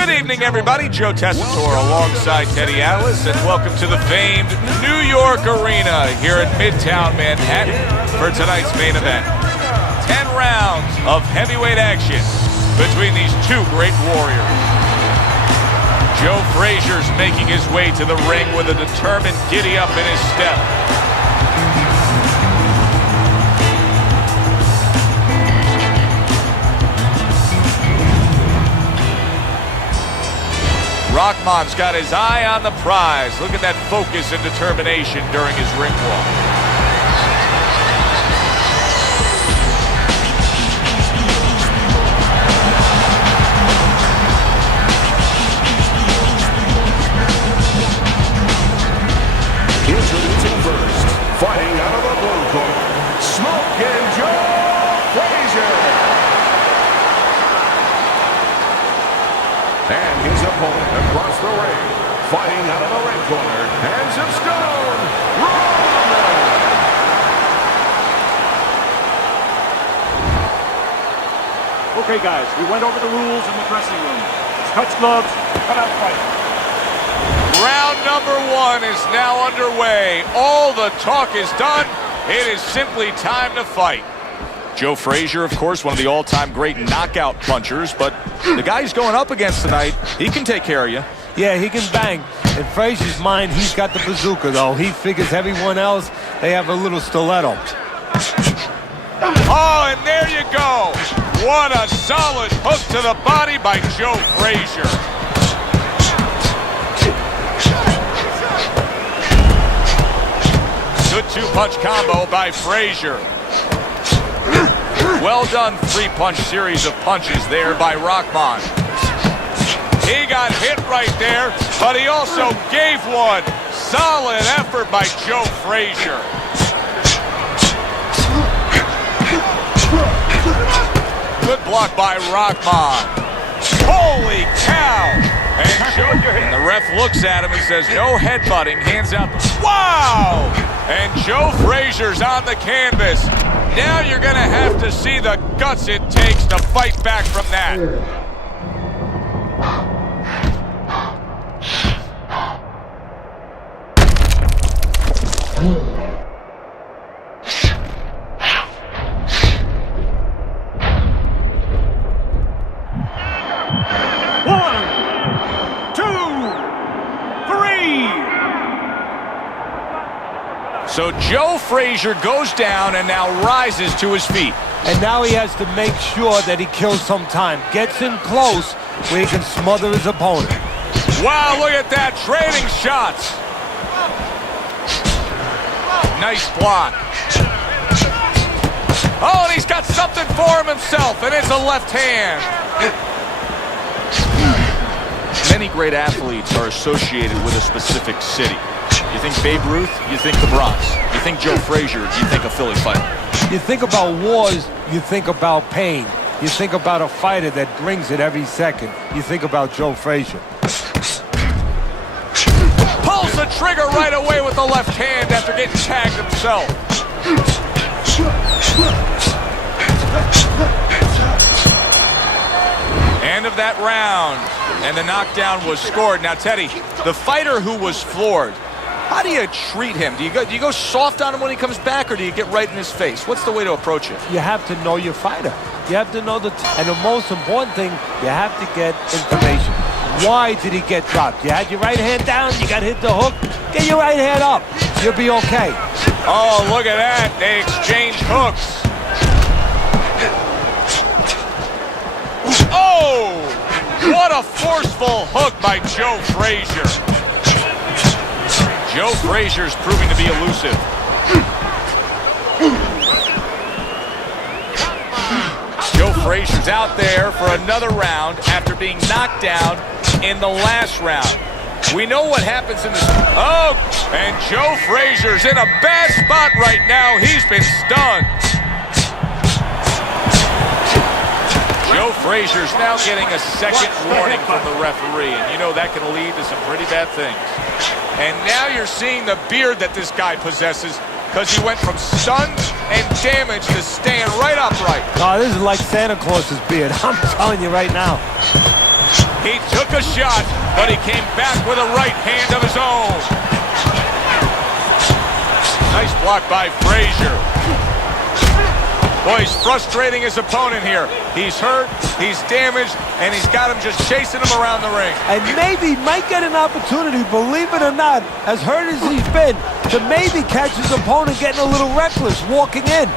Good evening, everybody. Joe Tessitore alongside Teddy Atlas, and welcome to the famed New York Arena here in Midtown Manhattan for tonight's main event. 10 rounds of heavyweight action between these two great warriors. Joe Frazier's making his way to the ring with a determined giddy-up in his step. Rahman's got his eye on the prize. Look at that focus and determination during his ring walk. Introducing first, fighting out of the blue corner, Smokin Frazier. And his opponent across the ring, fighting out of the red corner, hands of stone, Rahman. Okay, guys, we went over the rules in the dressing room. It's touch gloves, cut out fight. Round number one is now underway. All the talk is done. It is simply time to fight. Joe Frazier, of course, one of the all-time great knockout punchers, but the guy he's going up against tonight, he can take care of you. Yeah, he can bang. In Frazier's mind, he's got the bazooka, though. He figures everyone else, they have a little stiletto. Oh, and there you go. What a solid hook to the body by Joe Frazier. Good two-punch combo by Frazier. Well done three-punch series of punches there by Rahman. He got hit right there, but he also gave one. Solid effort by Joe Frazier. Good block by Rahman. Holy cow! And the ref looks at him and says, no headbutting, hands out the... Wow! And Joe Frazier's on the canvas. Now you're going to have to see the guts it takes to fight back from that. So Joe Frazier goes down and now rises to his feet. And now he has to make sure that he kills some time. Gets in close where he can smother his opponent. Wow, look at that. Trading shots. Nice block. Oh, and he's got something for him himself, and it's a left hand. Many great athletes are associated with a specific city. You think Babe Ruth, you think the Bronx. You think Joe Frazier, you think a Philly fighter. You think about wars, you think about pain. You think about a fighter that brings it every second. You think about Joe Frazier. Pulls the trigger right away with the left hand after getting tagged himself. End of that round, and the knockdown was scored. Now, Teddy, the fighter who was floored, how do you treat him? Do you go soft on him when he comes back, or do you get right in his face? What's the way to approach it? You have to know your fighter. You have to know and the most important thing, you have to get information. Why did he get dropped? You had your right hand down, you got hit the hook, get your right hand up. You'll be okay. Oh, look at that. They exchange hooks. Oh, what a forceful hook by Joe Frazier. Joe Frazier's proving to be elusive. Joe Frazier's out there for another round after being knocked down in the last round. We know what happens in this. Oh, and Joe Frazier's in a bad spot right now. He's been stunned. Joe Frazier's now getting a second warning from the referee, and you know that can lead to some pretty bad things. And now you're seeing the beard that this guy possesses, because he went from stunned and damaged to staying right upright. Oh, this is like Santa Claus's beard. I'm telling you right now. He took a shot, but he came back with a right hand of his own. Nice block by Frazier. Boy, he's frustrating his opponent here. He's hurt, he's damaged, and he's got him just chasing him around the ring. And maybe might get an opportunity, believe it or not, as hurt as he's been, to maybe catch his opponent getting a little reckless, walking in.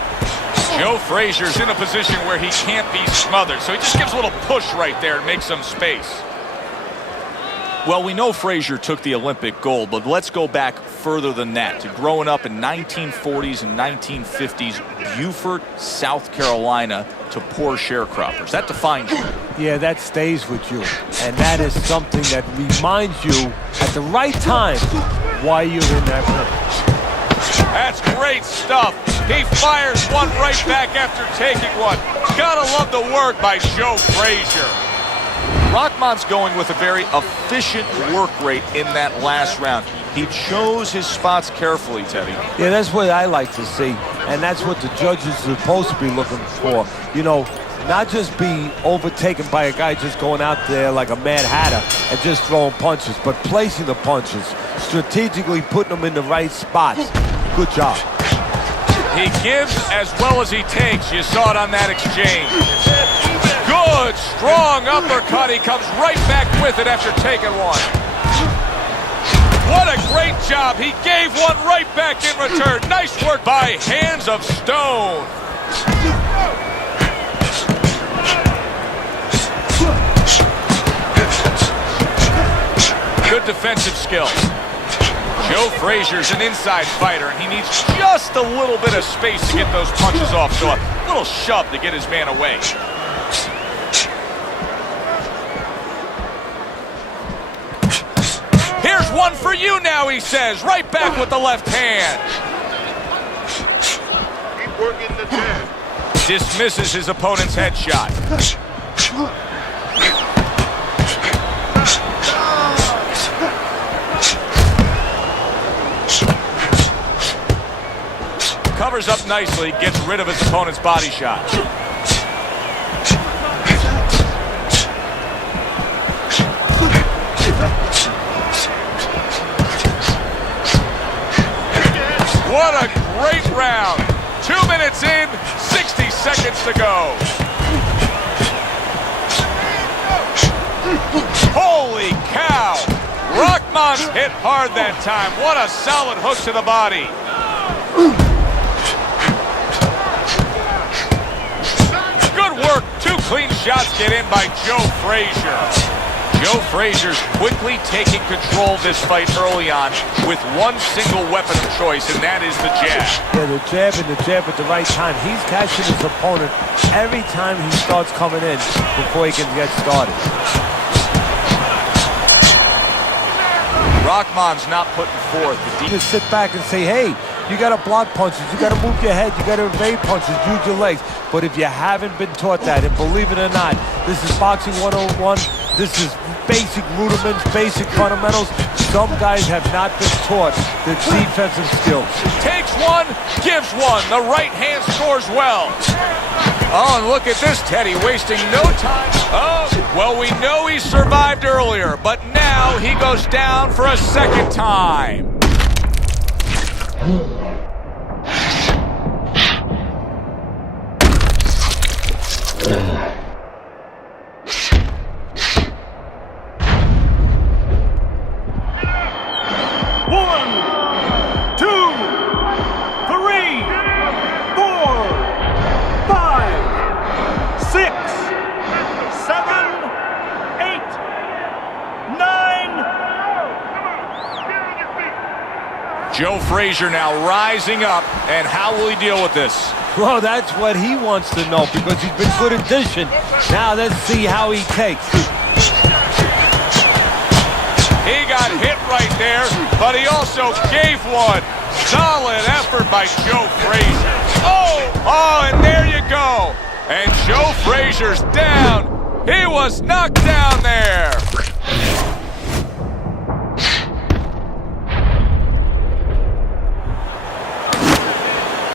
Joe Frazier's in a position where he can't be smothered, so he just gives a little push right there and makes some space. Well, we know Frazier took the Olympic gold, but let's go back further than that to growing up in 1940s and 1950s Beaufort, South Carolina, to poor sharecroppers. That defines you. Yeah, that stays with you. And that is something that reminds you at the right time why you're in that ring. That's great stuff. He fires one right back after taking one. Gotta love the work by Joe Frazier. Rahman's going with a very efficient work rate in that last round. He chose his spots carefully, Teddy. Yeah, that's what I like to see. And that's what the judges are supposed to be looking for. You know, not just be overtaken by a guy just going out there like a Mad Hatter and just throwing punches, but placing the punches, strategically putting them in the right spots. Good job. He gives as well as he takes. You saw it on that exchange. Good, strong uppercut. He comes right back with it after taking one. What a great job. He gave one right back in return. Nice work by Hands of Stone. Good defensive skills. Joe Frazier's an inside fighter, and he needs just a little bit of space to get those punches off, so a little shove to get his man away. Here's one for you now, he says, right back with the left hand. Keep working the jab. Dismisses his opponent's headshot. Covers up nicely, gets rid of his opponent's body shot. What a great round. 2 minutes in, 60 seconds to go. Holy cow. Rahman's hit hard that time. What a solid hook to the body. Good work. 2 clean shots get in by Joe Frazier. Joe Frazier's quickly taking control of this fight early on with one single weapon of choice, and that is the jab. Yeah, the jab and the jab at the right time. He's catching his opponent every time he starts coming in before he can get started. Rahman's not putting forth the Just sit back and say, hey, you got to block punches, you got to move your head, you got to evade punches, use your legs. But if you haven't been taught that, and believe it or not, this is Boxing 101, this is basic rudiments, basic fundamentals. Some guys have not been taught the defensive skills. Takes one, gives one. The right hand scores well. Oh, and look at this, Teddy, wasting no time. Oh, well, we know he survived earlier, but now he goes down for a second time. Joe Frazier now rising up, and how will he deal with this? Well, that's what he wants to know because he's been good at dishing. Now let's see how he takes. He got hit right there, but he also gave one. Solid effort by Joe Frazier. Oh, and there you go. And Joe Frazier's down. He was knocked down there.